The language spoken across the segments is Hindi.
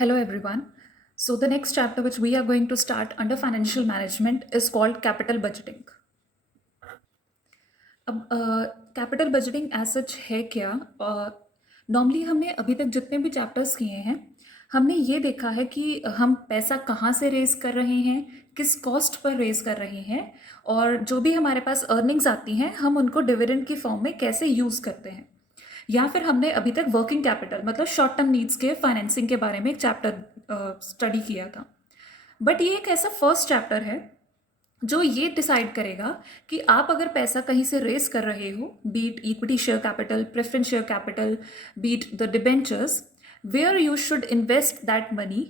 Hello, everyone. So, the next chapter which we are going to start under financial management is called capital budgeting. अब कैपिटल बजटिंग एज सच है क्या? नॉर्मली हमने अभी तक जितने भी चैप्टर्स किए हैं, हमने ये देखा है कि हम पैसा कहाँ से रेज़ कर रहे हैं, किस कॉस्ट पर रेज़ कर रहे हैं और जो भी हमारे पास अर्निंग्स आती हैं, हम उनको डिविडेंड की फॉर्म में कैसे यूज़ करते हैं। या फिर हमने अभी तक वर्किंग कैपिटल मतलब शॉर्ट टर्म नीड्स के फाइनेंसिंग के बारे में एक चैप्टर स्टडी किया था। बट ये एक ऐसा फर्स्ट चैप्टर है जो ये डिसाइड करेगा कि आप अगर पैसा कहीं से रेस कर रहे हो, beat equity share capital, preference share capital, beat the debentures, where you should invest that money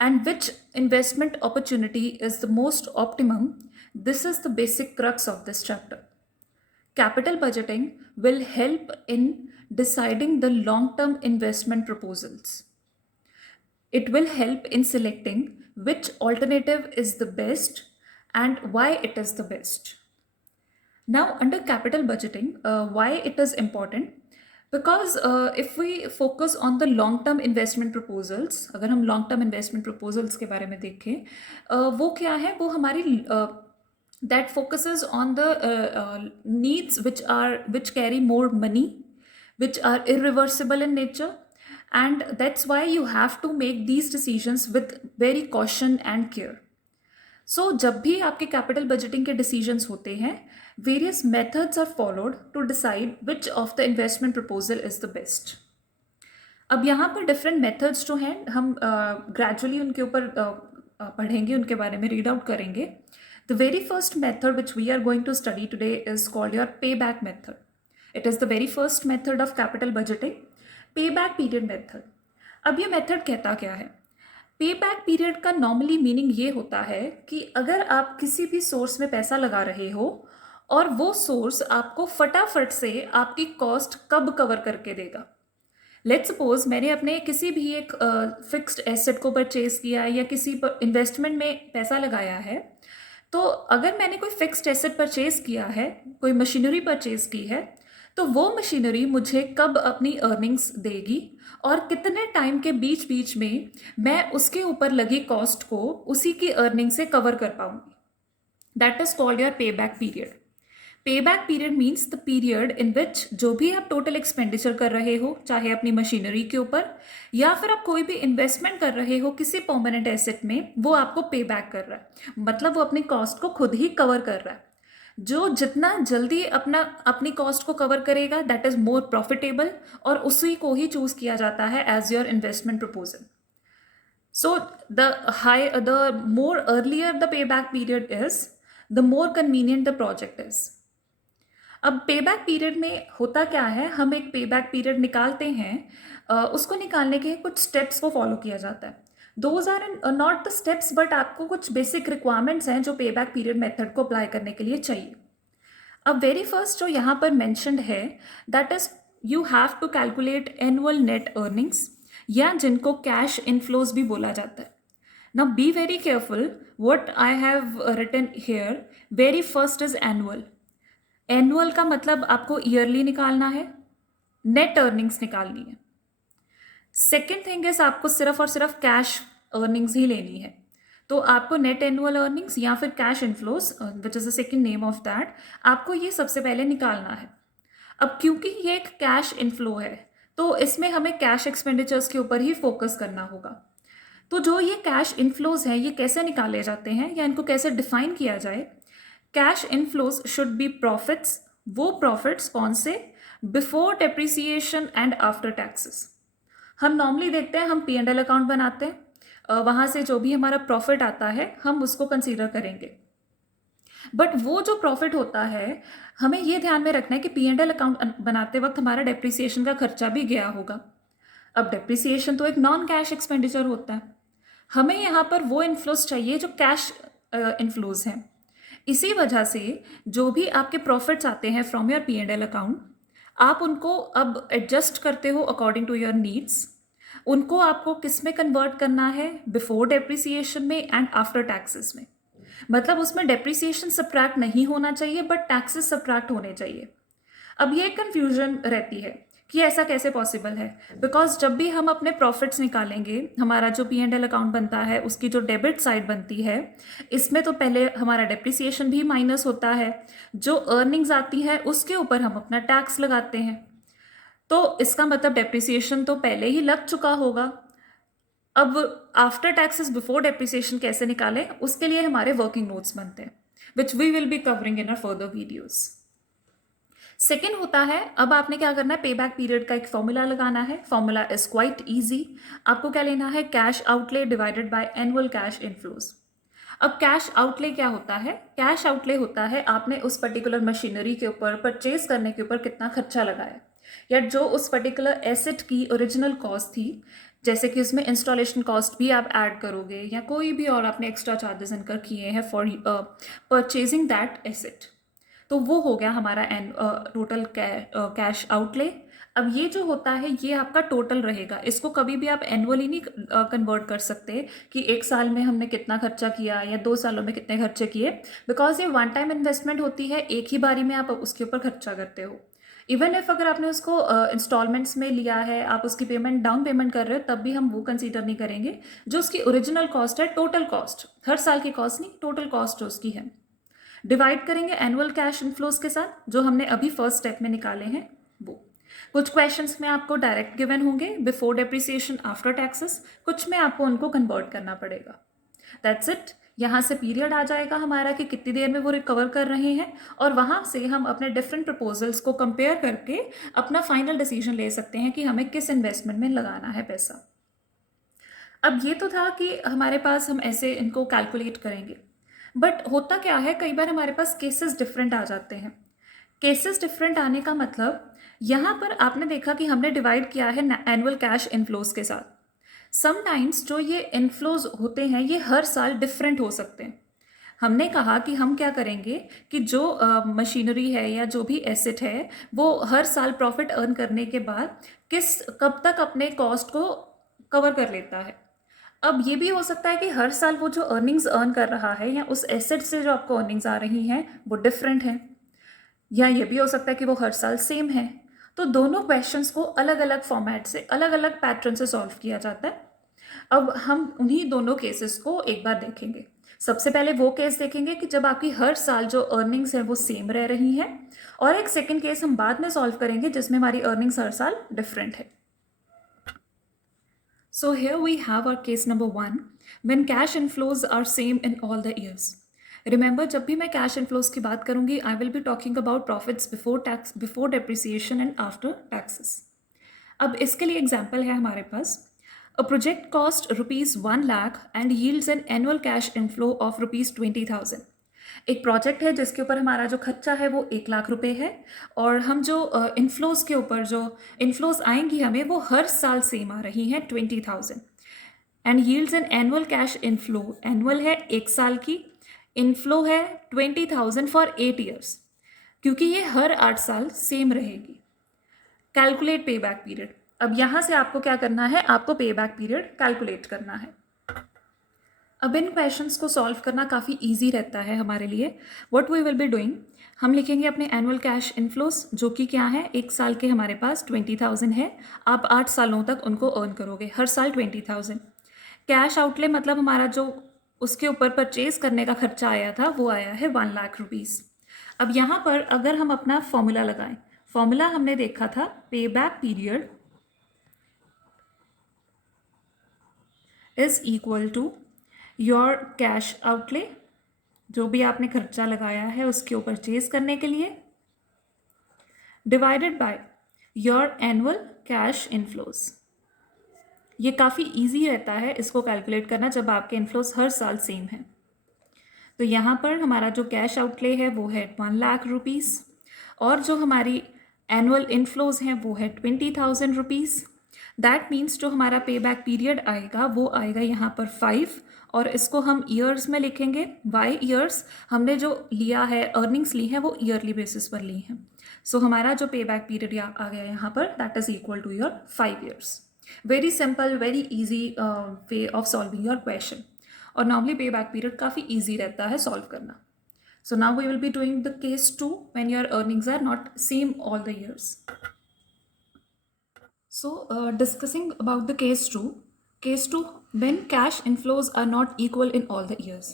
and which investment opportunity is the most optimum. This is the basic crux of this chapter. Capital budgeting will help in deciding the long term investment proposals. It will help in selecting which alternative is the best and why it is the best. Now, under capital budgeting, why it is important? Because if we focus on the long term investment proposals, अगर हम long term investment proposals के बारे में देखें, वो क्या है? वो हमारी that focuses on the needs which carry more money, which are irreversible in nature, and that's why you have to make these decisions with very caution and care. सो जब भी आपके कैपिटल बजटिंग के डिसीजंस होते हैं, various methods are followed to decide which of the investment proposal is the best. अब यहाँ पर डिफरेंट मेथड्स जो हैं हम ग्रेजुअली उनके ऊपर पढ़ेंगे, उनके बारे में रीड आउट करेंगे. The very first method which we are going to study today is called your पे back method. It is the very first method of capital budgeting, पे बैक पीरियड मेथड. अब ये मेथड कहता क्या है? पे बैक पीरियड का नॉर्मली मीनिंग ये होता है कि अगर आप किसी भी सोर्स में पैसा लगा रहे हो और वो सोर्स आपको फटाफट से आपकी कॉस्ट कब कवर करके देगा. लेट्स सपोज मैंने अपने किसी भी एक फिक्स्ड एसेट को परचेज किया है या किसी इन्वेस्टमेंट में पैसा लगाया है, तो अगर मैंने कोई फिक्स्ड एसेट परचेज किया है, कोई मशीनरी परचेज की है, तो वो मशीनरी मुझे कब अपनी अर्निंग्स देगी और कितने टाइम के बीच बीच में मैं उसके ऊपर लगी कॉस्ट को उसी की अर्निंग से कवर कर पाऊंगी. दैट इज कॉल्ड योर पे back period. Pay back period means the period in which जो भी आप टोटल एक्सपेंडिचर कर रहे हो, चाहे अपनी मशीनरी के ऊपर या फिर आप कोई भी इन्वेस्टमेंट कर रहे हो किसी परमानेंट एसेट में, वो आपको पे बैक कर रहा है. मतलब वो अपनी कॉस्ट को खुद ही कवर कर रहा है. जो जितना जल्दी अपनी कॉस्ट को कवर करेगा, दैट इज मोर प्रॉफिटेबल, और उसी को ही चूज किया जाता है as your investment proposal. So the more earlier the पे back period is, the more convenient the project is. अब पे बैक पीरियड में होता क्या है, हम एक पे बैक पीरियड निकालते हैं, उसको निकालने के कुछ स्टेप्स को फॉलो किया जाता है. Those are not the steps, but आपको कुछ बेसिक रिक्वायरमेंट्स हैं जो पे बैक पीरियड मेथड को अप्लाई करने के लिए चाहिए. अब वेरी फर्स्ट जो यहाँ पर मैंशनड है, that is you have to calculate annual net earnings, या जिनको कैश इनफ्लोज भी बोला जाता है. Now be very careful what I have written here. Very first is annual. Annual का मतलब आपको ईयरली निकालना है, नेट अर्निंग्स निकालनी है. सेकेंड थिंग इज आपको सिर्फ और सिर्फ कैश अर्निंग्स ही लेनी है. तो आपको नेट एनुअल अर्निंग्स या फिर cash inflows, which is the second name of that, आपको ये सबसे पहले निकालना है. अब क्योंकि ये एक कैश इनफ्लो है, तो इसमें हमें कैश एक्सपेंडिचर्स के ऊपर ही फोकस करना होगा. तो जो ये कैश इनफ्लोज हैं, ये कैसे निकाले जाते हैं या इनको कैसे डिफाइन किया जाए? Cash inflows should be profits. वो प्रॉफिट्स कौन से? Before depreciation and after taxes. हम नॉर्मली देखते हैं, हम P&L अकाउंट बनाते हैं, वहाँ से जो भी हमारा प्रॉफिट आता है हम उसको कंसीडर करेंगे. बट वो जो प्रॉफिट होता है, हमें ये ध्यान में रखना है कि P&L अकाउंट बनाते वक्त हमारा डेप्रिसिएशन का खर्चा भी गया होगा. अब डेप्रिसिएशन तो एक नॉन कैश एक्सपेंडिचर होता है. हमें यहाँ पर वो इन्फ्लोज चाहिए जो कैश इन्फ्लोज हैं. इसी वजह से जो भी आपके प्रॉफिट्स आते हैं फ्रॉम योर P&L अकाउंट, आप उनको अब एडजस्ट करते हो अकॉर्डिंग टू योर नीड्स. उनको आपको किस में कन्वर्ट करना है? बिफोर डेप्रिसिएशन में एंड आफ्टर टैक्सेस में. मतलब उसमें डेप्रिसिएशन सब्ट्रैक्ट नहीं होना चाहिए, बट टैक्सेस सब्ट्रैक्ट होने चाहिए. अब ये कन्फ्यूजन रहती है कि ऐसा कैसे पॉसिबल है। बिकॉज जब भी हम अपने प्रॉफिट्स निकालेंगे, हमारा जो P&L अकाउंट बनता है उसकी जो डेबिट साइड बनती है, इसमें तो पहले हमारा डेप्रिसिएशन भी माइनस होता है, जो अर्निंग्स आती है उसके ऊपर हम अपना टैक्स लगाते हैं। तो इसका मतलब डेप्रिसिएशन तो पहले ही लग चुका होगा। अब आफ्टर टैक्सेस बिफोर डेप्रिसिएशन कैसे निकालें, उसके लिए हमारे वर्किंग नोट्स बनते हैं, which we will be covering in our further videos. Second होता है, अब आपने क्या करना है, पे बैक पीरियड का एक फॉर्मूला लगाना है। Formula is quite easy. आपको क्या लेना है, cash outlay divided by annual cash inflows. अब कैश आउटले क्या होता है, कैश आउटले होता है आपने उस पर्टिकुलर मशीनरी के ऊपर, परचेज करने के ऊपर कितना खर्चा लगाया, या जो उस पर्टिकुलर एसेट की ओरिजिनल कॉस्ट थी, जैसे कि उसमें इंस्टॉलेशन कॉस्ट भी आप ऐड करोगे या कोई भी और आपने एक्स्ट्रा चार्जेस इनकर किए हैं फॉर परचेजिंग दैट एसेट, तो वो हो गया हमारा टोटल कैश आउटले। अब ये जो होता है ये आपका टोटल रहेगा, इसको कभी भी आप एनुअली नहीं कन्वर्ट कर सकते कि एक साल में हमने कितना खर्चा किया या 2 सालों में कितने खर्चे किए, बिकॉज ये वन टाइम इन्वेस्टमेंट होती है, एक ही बारी में आप उसके ऊपर खर्चा करते हो। इवन इफ अगर आपने उसको इंस्टॉलमेंट्स में लिया है, आप उसकी पेमेंट डाउन पेमेंट कर रहे हो, तब भी हम वो कंसीडर नहीं करेंगे। जो उसकी ओरिजिनल कॉस्ट है, टोटल कॉस्ट, हर साल की कॉस्ट नहीं, टोटल कॉस्ट जो उसकी है, डिवाइड करेंगे एनुअल कैश इनफ्लोज के साथ, जो हमने अभी फर्स्ट स्टेप में निकाले हैं वो। कुछ क्वेश्चंस में आपको डायरेक्ट गिवन होंगे बिफोर डेप्रिसिएशन आफ्टर टैक्सेस, कुछ में आपको उनको कन्वर्ट करना पड़ेगा। That's it. यहाँ से पीरियड आ जाएगा हमारा कि कितनी देर में वो रिकवर कर रहे हैं, और वहाँ से हम अपने डिफरेंट प्रपोजल्स को कंपेयर करके अपना फाइनल डिसीजन ले सकते हैं कि हमें किस इन्वेस्टमेंट में लगाना है पैसा। अब ये तो था कि हमारे पास हम ऐसे इनको कैलकुलेट करेंगे, बट होता क्या है, कई बार हमारे पास केसेस डिफरेंट आ जाते हैं। केसेस डिफरेंट आने का मतलब, यहाँ पर आपने देखा कि हमने डिवाइड किया है एनुअल कैश इनफ्लोज के साथ। समटाइम्स जो ये इनफ्लोज होते हैं ये हर साल डिफरेंट हो सकते हैं। हमने कहा कि हम क्या करेंगे कि जो मशीनरी है या जो भी एसेट है वो हर साल प्रॉफिट अर्न करने के बाद कब तक अपने कॉस्ट को कवर कर लेता है। अब ये भी हो सकता है कि हर साल वो जो अर्निंग्स अर्न कर रहा है या उस एसेट से जो आपको अर्निंग्स आ रही हैं वो डिफरेंट है, या ये भी हो सकता है कि वो हर साल सेम है। तो दोनों क्वेश्चंस को अलग अलग फॉर्मेट से, अलग अलग पैटर्न से सॉल्व किया जाता है। अब हम उन्हीं दोनों केसेस को एक बार देखेंगे। सबसे पहले वो केस देखेंगे कि जब आपकी हर साल जो अर्निंग्स है वो सेम रह रही हैं, और एक सेकेंड केस हम बाद में सॉल्व करेंगे जिसमें हमारी अर्निंग्स हर साल डिफरेंट है। So here we have our case number 1, when cash inflows are same in all the years. Remember, जब भी मैं cash inflows की बात करूंगी, I will be talking about profits before tax, before depreciation and after taxes. अब इसके लिए एग्जाम्पल है हमारे पास, a project cost ₹1 lakh and yields an annual cash inflow of ₹20,000. एक प्रोजेक्ट है जिसके ऊपर हमारा जो खर्चा है वो 1 लाख रुपए है, और हम जो इनफ्लोज के ऊपर जो इनफ्लोज आएंगी हमें वो हर साल सेम आ रही हैं 20,000, and yields an annual cash inflow, annual है 1 साल की, इनफ्लो है 20,000 फॉर 8 ईयर्स, क्योंकि ये हर 8 साल सेम रहेगी। कैलकुलेट पे बैक पीरियड। अब यहाँ से आपको क्या करना है, आपको पे बैक पीरियड कैलकुलेट करना है। अब इन क्वेश्चंस को सॉल्व करना काफ़ी इजी रहता है हमारे लिए। What we will be doing, हम लिखेंगे अपने एनुअल कैश इनफ्लोस, जो कि क्या है, 1 साल के हमारे पास 20,000 है, आप 8 सालों तक उनको अर्न करोगे, हर साल 20,000। कैश आउटले मतलब हमारा जो उसके ऊपर परचेज करने का खर्चा आया था वो आया है 1 लाख रुपीज़। अब यहाँ पर अगर हम अपना फॉर्मूला लगाएं, फॉर्मूला हमने देखा था पे back period is equal to your cash outlay, जो भी आपने खर्चा लगाया है उसके ऊपर परचेज करने के लिए, divided by your annual cash inflows. ये काफ़ी इजी रहता है इसको कैलकुलेट करना जब आपके इनफ्लोज हर साल सेम है। तो यहाँ पर हमारा जो कैश आउटले है वो है 1 लाख रुपीज़, और जो हमारी एनुअल इनफ्लोज हैं वो है 20,000 रुपीज़। दैट मीन्स जो हमारा पे बैक पीरियड आएगा वो आएगा यहाँ पर 5, और इसको हम ईयर्स में लिखेंगे, वाई ईयर्स, हमने जो लिया है अर्निंग्स ली हैं वो ईयरली बेसिस पर ली हैं। सो हमारा जो पे बैक पीरियड आ गया यहाँ पर, that is equal to your 5 years. Very simple, very easy way of solving your question, और नॉर्मली पे बैक पीरियड काफ़ी ईजी रहता है सॉल्व करना। So now we will be doing the case 2 when your earnings are not same all the years. So, discussing about the case 2, when cash inflows are not equal in all the years,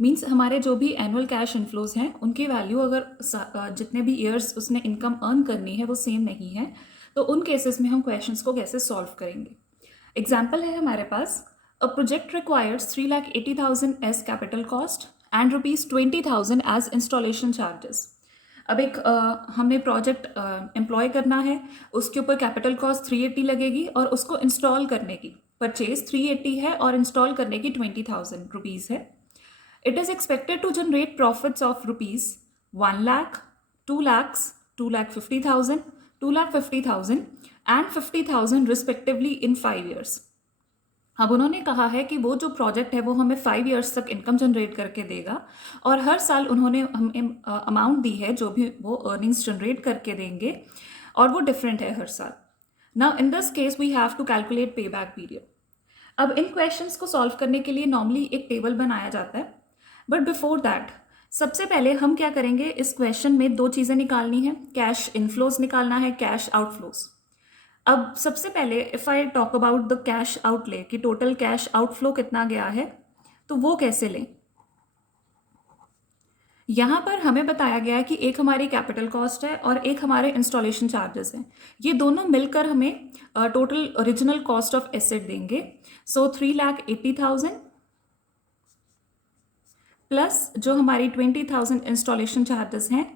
means हमारे जो भी एनुअल कैश इनफ्लोज हैं उनकी वैल्यू अगर जितने भी ईयर्स उसने इनकम अर्न करनी है वो सेम नहीं है, तो उन केसेस में हम क्वेश्चंस को कैसे सॉल्व करेंगे. एग्जाम्पल है हमारे पास, a project requires 3,80,000 as capital cost and ₹20,000 as installation charges. अब एक हमने प्रोजेक्ट एम्प्लॉय करना है, उसके ऊपर कैपिटल कॉस्ट 380 लगेगी और उसको इंस्टॉल करने की परचेज 380 है और इंस्टॉल करने की 20,000 रुपीज़ है. It is expected to generate profits of rupees 1 lakh, 2 lakhs, 2,50,000, 2,50,000 and 50,000 respectively in 5 years. अब उन्होंने कहा है कि वो जो प्रोजेक्ट है वो हमें 5 years तक इनकम जनरेट करके देगा और हर साल उन्होंने हमें अमाउंट दी है जो भी वो अर्निंग्स जनरेट करके देंगे और वो डिफरेंट है हर साल. Now in this case we have to calculate पे बैक पीरियड. अब इन क्वेश्चंस को सॉल्व करने के लिए नॉर्मली एक टेबल बनाया जाता है, बट बिफोर दैट सबसे पहले हम क्या करेंगे, इस क्वेश्चन में 2 चीज़ें निकालनी है, कैश इनफ्लोज निकालना है, कैश आउटफ्लोज. अब सबसे पहले if I talk about the cash outlay कि टोटल कैश आउटफ्लो कितना गया है, तो वो कैसे लें. यहाँ पर हमें बताया गया है कि एक हमारी कैपिटल कॉस्ट है और एक हमारे इंस्टॉलेशन चार्जेस हैं. ये दोनों मिलकर हमें total original cost of asset देंगे. सो 3,80,000 प्लस जो हमारी 20,000 इंस्टॉलेशन चार्जेस हैं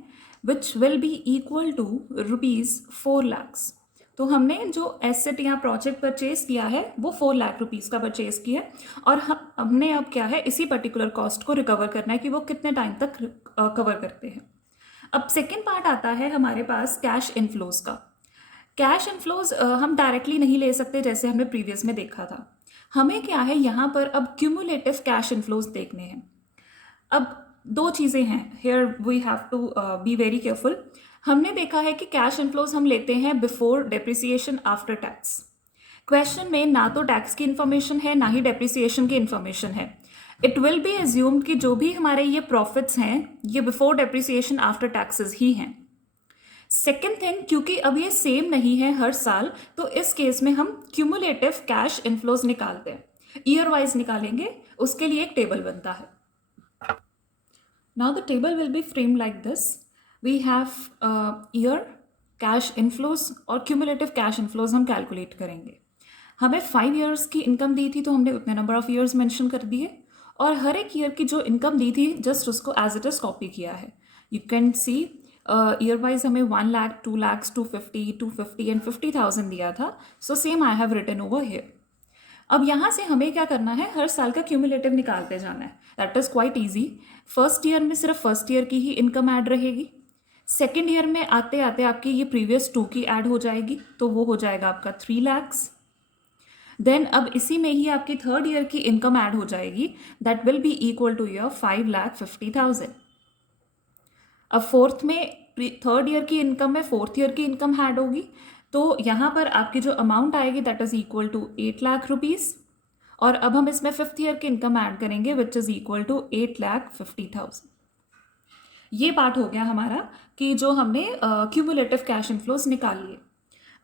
which will be equal to ₹4 lakhs. तो हमने जो एसेट या प्रोजेक्ट परचेज किया है वो 4 लाख रुपीज़ का परचेज किया है और हमने अब क्या है इसी पर्टिकुलर कॉस्ट को रिकवर करना है कि वो कितने टाइम तक कवर करते हैं. अब सेकेंड पार्ट आता है हमारे पास कैश इनफ्लोज का. कैश इनफ्लोज हम डायरेक्टली नहीं ले सकते जैसे हमने प्रीवियस में देखा था. हमें क्या है यहाँ पर अब क्यूमुलेटिव कैश इनफ्लोज देखने हैं. अब 2 चीज़ें हैं, here we have to be very careful. हमने देखा है कि कैश इनफ्लोज हम लेते हैं before depreciation after tax. Question में ना तो टैक्स की इन्फॉर्मेशन है ना ही डेप्रिसिएशन की इन्फॉर्मेशन है. इट विल बी एज्यूम्ड कि जो भी हमारे ये प्रॉफिट्स हैं ये बिफोर डेप्रिसिएशन आफ्टर टैक्सेस ही हैं. सेकेंड थिंग, क्योंकि अब ये सेम नहीं है हर साल, तो इस केस में हम क्यूमुलेटिव कैश इनफ्लोज निकालते हैं, ईयर वाइज निकालेंगे. उसके लिए एक टेबल बनता है. Now the table will be frame like this. We have year cash inflows और क्यूमुलेटिव कैश इनफ्लोज हम कैलकुलेट करेंगे. हमें 5 years की इनकम दी थी तो हमने उतने नंबर ऑफ ईयर्स मेंशन कर दिए और हर एक ईयर की जो इनकम दी थी जस्ट उसको एज इट इज कॉपी किया है. You can see year wise हमें 1 लाख, 2 lakhs, 250, 250 एंड 50,000 दिया था. So same I have written over here. अब यहाँ से हमें क्या करना है, हर साल का क्यूमुलेटिव निकालते जाना है. That is quite easy. First year में सिर्फ फर्स्ट ईयर की ही इनकम ऐड रहेगी. सेकेंड ईयर में आते आते आपकी ये प्रीवियस 2 की ऐड हो जाएगी तो वो हो जाएगा आपका 3 lakhs. देन अब इसी में ही आपकी थर्ड ईयर की इनकम ऐड हो जाएगी, that will be equal to your 5,50,000. अब फोर्थ में थर्ड ईयर की इनकम में फोर्थ ईयर की इनकम ऐड होगी तो यहाँ पर आपकी जो अमाउंट आएगी that is equal to 8 lakh rupees. और अब हम इसमें फिफ्थ ईयर की इनकम ऐड करेंगे विच इज़ इक्वल टू 8,50,000. ये पार्ट हो गया हमारा कि जो हमने क्यूमुलेटिव कैश इनफ्लोज निकाल लिए.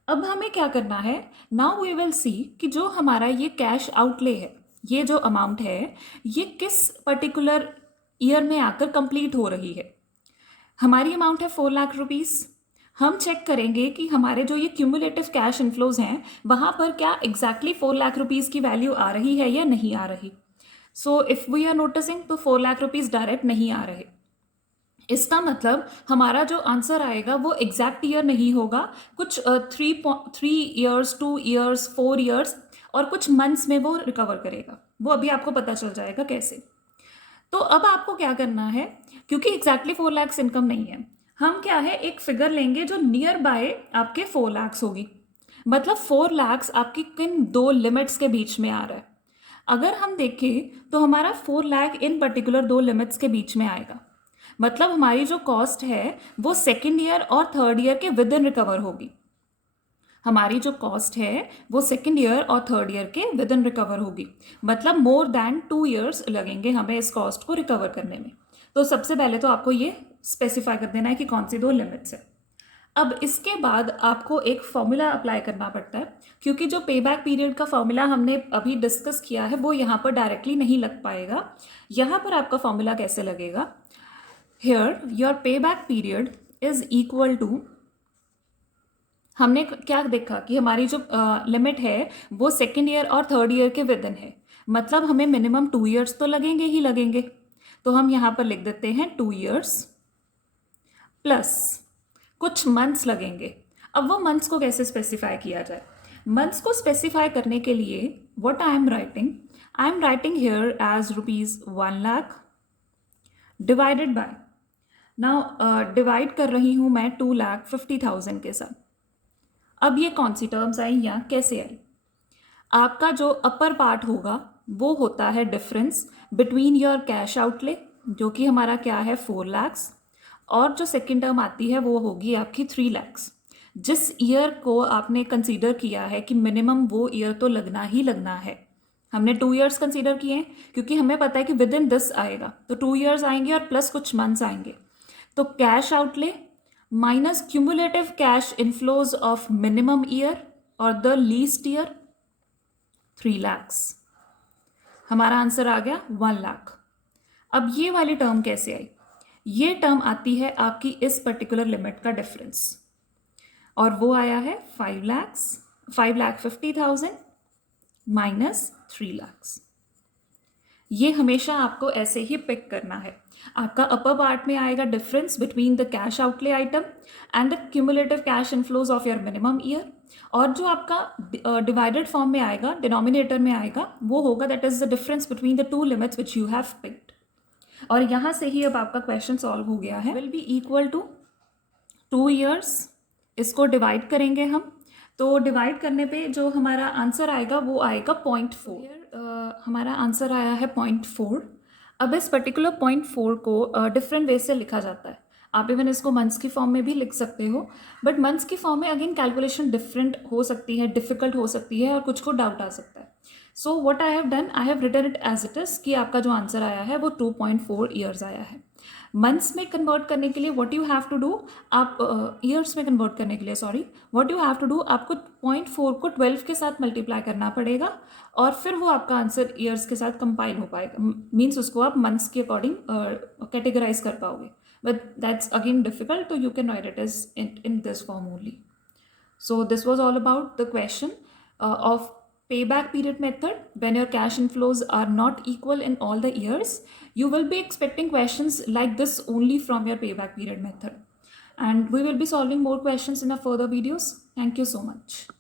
अब हमें क्या करना है, नाउ वी विल सी कि जो हमारा ये कैश आउटले है, ये जो अमाउंट है ये किस पर्टिकुलर ईयर में आकर कंप्लीट हो रही है. हमारी अमाउंट है 4 लाख रुपीज़. हम चेक करेंगे कि हमारे जो ये क्यूमुलेटिव कैश इनफ्लोज हैं वहाँ पर क्या एग्जैक्टली 4 लाख रुपीज़ की वैल्यू आ रही है या नहीं आ रही. So if we are noticing तो 4 लाख रुपीज़ डायरेक्ट नहीं आ रहे. इसका मतलब हमारा जो आंसर आएगा वो एग्जैक्ट ईयर नहीं होगा, कुछ 3 years, 2 years, 4 years और कुछ मंथ्स में वो रिकवर करेगा. वो अभी आपको पता चल जाएगा कैसे. तो अब आपको क्या करना है, क्योंकि एग्जैक्टली 4 lakhs इनकम नहीं है, हम क्या है एक फिगर लेंगे जो नियर बाय आपके 4 lakhs होगी. मतलब 4 lakhs आपकी किन 2 लिमिट्स के बीच में आ रहा है. अगर हम देखें तो हमारा 4 lakh इन पर्टिकुलर 2 लिमिट्स के बीच में आएगा. मतलब हमारी जो कॉस्ट है वो सेकेंड ईयर और थर्ड ईयर के विद इन रिकवर होगी. हमारी जो कॉस्ट है वो सेकेंड ईयर और थर्ड ईयर के विद इन रिकवर होगी. मतलब मोर देन 2 years लगेंगे हमें इस कॉस्ट को रिकवर करने में. तो सबसे पहले तो आपको ये स्पेसिफाई कर देना है कि कौन सी 2 लिमिट्स है. अब इसके बाद आपको एक फॉर्मूला अप्लाई करना पड़ता है, क्योंकि जो पे बैक पीरियड का फॉर्मूला हमने अभी डिस्कस किया है वो यहाँ पर डायरेक्टली नहीं लग पाएगा। यहाँ पर आपका फॉर्मूला कैसे लगेगा? हियर योर पे back period is equal to, हमने क्या देखा कि हमारी जो लिमिट है वो सेकेंड ईयर और थर्ड ईयर के विद इन है, मतलब हमें मिनिमम 2 ईयर्स तो लगेंगे ही लगेंगे। तो हम यहाँ पर लिख देते हैं 2 ईयर्स प्लस कुछ मंथ्स लगेंगे। अब वो मंथ्स को कैसे स्पेसिफाई किया जाए? मंथ्स को स्पेसिफाई करने के लिए what I am writing here as ₹1 lakh divided by, now divide कर रही हूँ मैं 2,50,000 के साथ। अब ये कौन सी टर्म्स आई या कैसे आई? आपका जो अपर पार्ट होगा वो होता है difference between your cash outlay, जो कि हमारा क्या है 4 lakhs, और जो सेकेंड टर्म आती है वो होगी आपकी 3 lakhs। जिस ईयर को आपने कंसीडर किया है कि मिनिमम वो ईयर तो लगना ही लगना है, हमने 2 ईयर्स कंसीडर किए हैं क्योंकि हमें पता है कि विद इन दिस आएगा, तो 2 ईयर्स आएंगे और प्लस कुछ मंथ्स आएंगे। तो cash outlay minus cumulative cash inflows of minimum year और द लीस्ट ईयर 3 lakhs, हमारा आंसर आ गया 1 लाख। अब ये वाली टर्म कैसे आई? ये टर्म आती है आपकी इस पर्टिकुलर लिमिट का डिफरेंस, और वो आया है 5,50,000 माइनस 3 lakhs। ये हमेशा आपको ऐसे ही पिक करना है। आपका अपर पार्ट में आएगा difference between the cash outlay item and the cumulative cash inflows of your minimum year, और जो आपका डिवाइडेड फॉर्म में आएगा, डिनोमिनेटर में आएगा, वो होगा that is the difference between the 2 limits which you have picked. और यहाँ से ही अब आपका क्वेश्चन सॉल्व हो गया है। Will be equal to 2 years, इसको डिवाइड करेंगे हम, तो डिवाइड करने पे जो हमारा आंसर आएगा वो आएगा 0.4। हमारा आंसर आया है 0.4। अब इस पर्टिकुलर 0.4 को डिफरेंट वे से लिखा जाता है। आप इवन इसको मंथ्स की फॉर्म में भी लिख सकते हो, बट मंथ्स की फॉर्म में अगेन कैलकुलेशन डिफरेंट हो सकती है, डिफिकल्ट हो सकती है, और कुछ को डाउट आ सकता है। So what I have done, I have written it as it is कि आपका जो आंसर आया है वो 2.4 ईयर्स आया है। मंथ्स में कन्वर्ट करने के लिए what you have to do, आप ईयर्स में कन्वर्ट करने के लिए what you have to do, आपको 0.4 को 12 के साथ मल्टीप्लाई करना पड़ेगा, और फिर वो आपका आंसर ईयर्स के साथ कंपाइल हो पाएगा। मीन्स उसको आप मंथ्स के अकॉर्डिंग कैटेगराइज कर पाओगे, बट दैट्स अगेन डिफिकल्ट, तो you can write it is in this form only. So this was all about the question of payback period method. When your cash inflows are not equal in all the years, you will be expecting questions like this only from your payback period method. And we will be solving more questions in our further videos. Thank you so much.